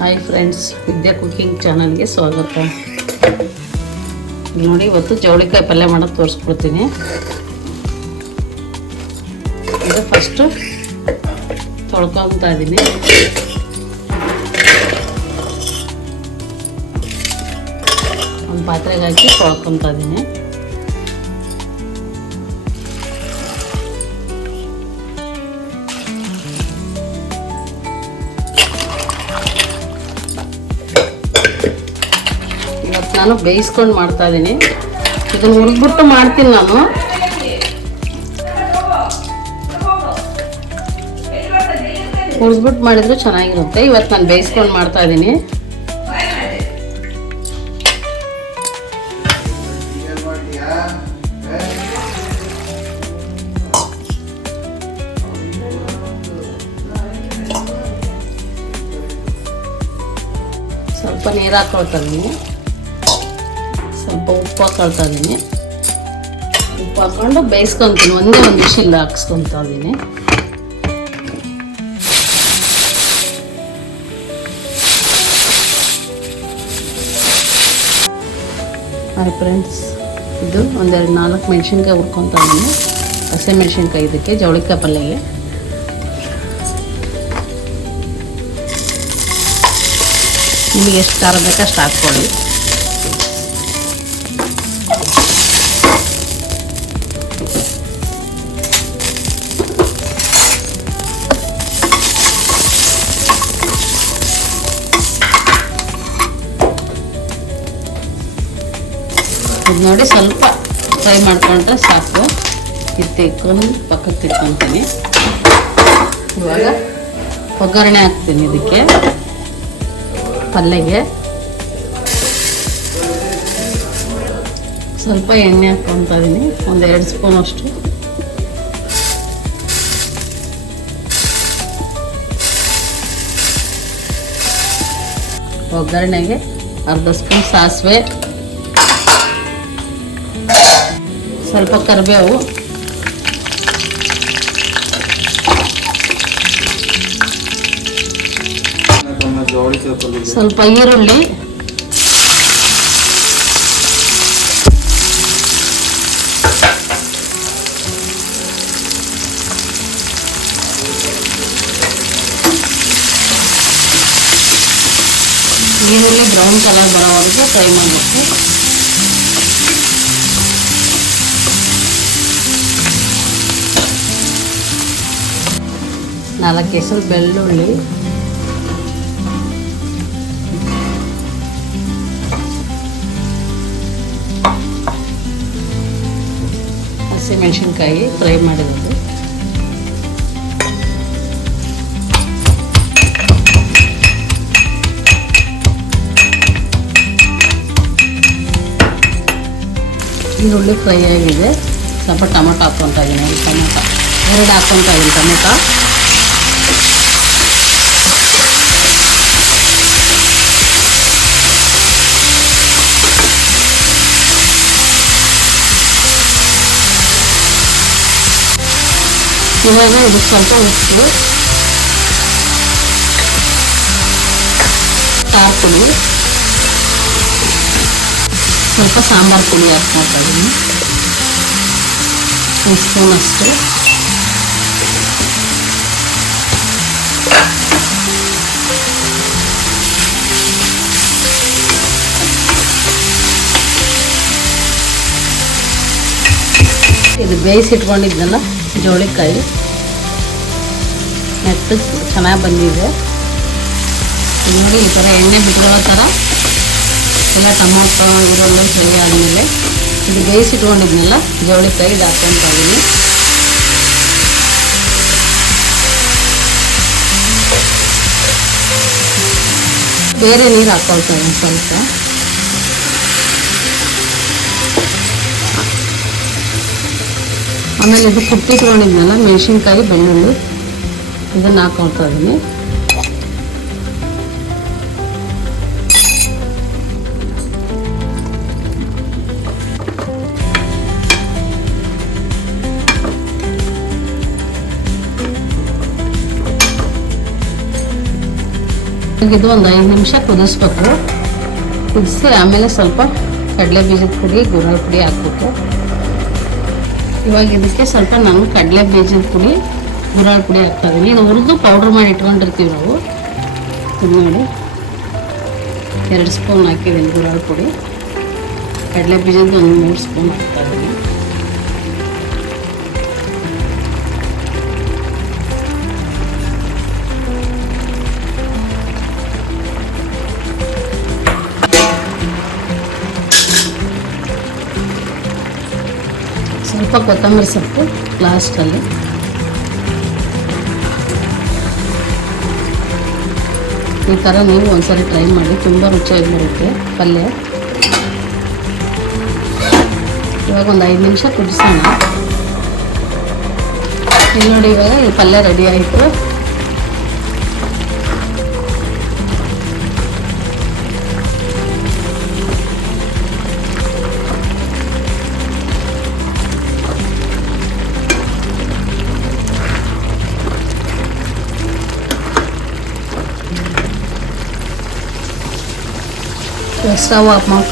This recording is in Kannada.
ಹಾಯ್ ಫ್ರೆಂಡ್ಸ್ ವಿದ್ಯಾ ಕುಕಿಂಗ್ ಚಾನಲ್ಗೆ ಸ್ವಾಗತ. ನೋಡಿ, ಇವತ್ತು ಜವಳಿಕಾಯಿ ಪಲ್ಯ ಮಾಡೋದು ತೋರಿಸ್ಕೊಡ್ತೀನಿ. ಇದು ಫಸ್ಟು ತೊಳ್ಕೊತಾ ಇದ್ದೀನಿ ಒಂದು ಪಾತ್ರೆಗೆ ಹಾಕಿ ತೊಳ್ಕೊತಾ ಇದ್ದೀನಿ ನಾನು ಬೇಯಿಸ್ಕೊಂಡು ಮಾಡ್ತಾ ಇದ್ದೀನಿ. ಇದನ್ನು ಹುರಿದ್ಬಿಟ್ಟು ಮಾಡ್ತೀನಿ ನಾನು. ಹುರಿದ್ಬಿಟ್ಟು ಮಾಡಿದ್ರು ಚೆನ್ನಾಗಿರುತ್ತೆ. ಇವತ್ತು ನಾನು ಬೇಯಿಸ್ಕೊಂಡು ಮಾಡ್ತಾ ಇದ್ದೀನಿ. ಸ್ವಲ್ಪ ನೀರು ಹಾಕೊಳ್ತಾ ಇದ್ದೀನಿ. ಸ್ವಲ್ಪ ಉಪ್ಪು ಹಾಕೊಳ್ತಾ ಇದ್ದೀನಿ. ಉಪ್ಪು ಹಾಕೊಂಡು ಬೇಯಿಸ್ಕೊತೀನಿ. ಒಂದೇ ಒಂದು ವಿಶಿಲ್ ಹಾಕ್ಸ್ಕೊತಾ ಇದ್ದೀನಿ. ಹಾಯ್ ಫ್ರೆಂಡ್ಸ್, ಇದು ಒಂದೆರಡು ನಾಲ್ಕು ಮೆಣಸಿನ್ಕಾಯಿ ಹುರ್ಕೊತಾ ಇದ್ದೀನಿ. ಹಸಿ ಮೆಣಸಿನ್ಕಾಯಿ ಇದಕ್ಕೆ, ಜವಳಿಕಾಯಿ ಪಲ್ಯಗೆ. ನಿಮಗೆ ಎಷ್ಟು ಖಾರ ಬೇಕೋ ಅಷ್ಟು ಹಾಕ್ಕೊಳ್ಳಿ. ಇದು ನೋಡಿ ಸ್ವಲ್ಪ ಫ್ರೈ ಮಾಡ್ಕೊಂಡ್ರೆ ಸಾಕು. ಇದು ತೆಕ್ಕೊಂಡು ಪಕ್ಕಕ್ಕೆ ತಿಕ್ಕೊತೀನಿ ಇವಾಗ ಒಗ್ಗರಣೆ ಹಾಕ್ತೀನಿ ಇದಕ್ಕೆ. ಪಲ್ಯಗೆ ಸ್ವಲ್ಪ ಎಣ್ಣೆ ಹಾಕ್ಕೊತಾ ಇದ್ದೀನಿ ಒಂದು ಎರಡು ಸ್ಪೂನ್ ಅಷ್ಟು. ಒಗ್ಗರಣೆಗೆ ಅರ್ಧ ಸ್ಪೂನ್ ಸಾಸಿವೆ. ಸ್ವಲ್ಪ ಕರಿಬೇವು ಸ್ವಲ್ಪ ಈರುಳ್ಳಿ ಈರುಳ್ಳಿ ಬ್ರೌನ್ ಕಲರ್ ಬರೋವರೆಗೂ ಫ್ರೈ ಮಾಡಬೇಕು ನಾಲ್ಕು ಹೆಸರು ಬೆಳ್ಳುಳ್ಳಿ. ಹಸಿಮೆಣಸಿನ್ಕಾಯಿ ಫ್ರೈ ಮಾಡಿರೋದು. ಈರುಳ್ಳಿ ಫ್ರೈ ಆಗಿದೆ. ಸ್ವಲ್ಪ ಟೊಮೊಟೊ ಹಾಕ್ಕೊತಾ ಇದ್ದೀನಿ ಟೊಮೊಟೊ. ಎರಡು ಹಾಕ್ಕೊತಾ ಇದ್ದೀನಿ ಟೊಮೊಟೊ. ಇವಾಗ ಇದು ಸ್ವಲ್ಪ ಉಪ್ಪು ಖಾರ ಪುಡಿ ಸ್ವಲ್ಪ ಸಾಂಬಾರು ಪುಡಿ ಹಾಕ್ತಾ ಇದ್ದೀನಿ ಒಂದು ಸ್ಪೂನ್ ಇದು ಬೇಯಿಸಿಟ್ಕೊಂಡಿದ್ನಲ್ಲ ಜೋಳಿಕಾಯಿ. ನೆಟ್ಟು ಚೆನ್ನಾಗಿ ಬಂದಿದೆ. ನೋಡಿ, ಈ ಥರ ಎಣ್ಣೆ ಬಿಟ್ಟಿರೋ ಥರ ಎಲ್ಲ ಟೊಮೊಟೊ, ಈರುಳ್ಳಿ ಫ್ರೈ ಆದಮೇಲೆ ಇದು ಬೇಯಿಸಿಟ್ಕೊಂಡಿದ್ನಲ್ಲ ಜೋಳಿಕಾಯಿ ಇದು ಬೇರೆ ನೀರು ಹಾಕ್ಕೊಳ್ತಾ ಸ್ವಲ್ಪ. ಆಮೇಲೆ ಇದು ಕುಟ್ಟಿಟ್ಕೊಂಡಿದ್ನಲ್ಲ ಮೆಣಸಿನ್ಕಾಯಿ, ಬೆಳ್ಳುಳ್ಳಿ. ಇದನ್ನು ಹಾಕೊಳ್ತಾ ಇದ್ದೀನಿ ಇದು ಒಂದು ಐದು ನಿಮಿಷ ಕುದಿಸ್ಬೇಕು. ಕುದಿಸಿ ಆಮೇಲೆ ಸ್ವಲ್ಪ ಕಡಲೆ ಬೀಜದ ಪುಡಿ ಗುರಳ್ ಪುಡಿ ಹಾಕ್ಬೇಕು ಇವಾಗ ಇದಕ್ಕೆ ಸ್ವಲ್ಪ ನಾನು ಕಡಲೆ ಬೀಜದ ಪುಡಿ ಗುರಾಳ್ ಪುಡಿ ಹಾಕ್ತಾ ಇದ್ದೀನಿ ಇದು ಹುರಿದು ಪೌಡ್ರ್ ಮಾಡಿ ಇಟ್ಕೊಂಡಿರ್ತೀವಿ ನಾವು. ಇದು ನೋಡಿ. ಎರಡು ಸ್ಪೂನ್ ಹಾಕಿದ್ದೀನಿ ಗುರಾಳ್ ಪುಡಿ. ಕಡಲೆ ಬೀಜದ ಒಂದು ಮೂರು ಸ್ಪೂನ್ ಹಾಕ್ತಾ ಇದ್ದೀನಿ ಸ್ವಲ್ಪ ಕೊತ್ತಂಬರಿ ಸೊಪ್ಪು ಲಾಸ್ಟಲ್ಲಿ. ಈ ಥರ ನೀವು ಒಂದ್ಸರಿ ಟ್ರೈ ಮಾಡಿ. ತುಂಬ ರುಚಿಯಾಗಿ ಬರುತ್ತೆ ಪಲ್ಯ. ಇವಾಗ ಒಂದು ಐದು ನಿಮಿಷ ಕುದಿಸೋಣ. ಇಲ್ಲಿ ನೋಡಿ ಇವಾಗ ಈ ಪಲ್ಯ ರೆಡಿ ಆಯಿತು. Kusura bakma.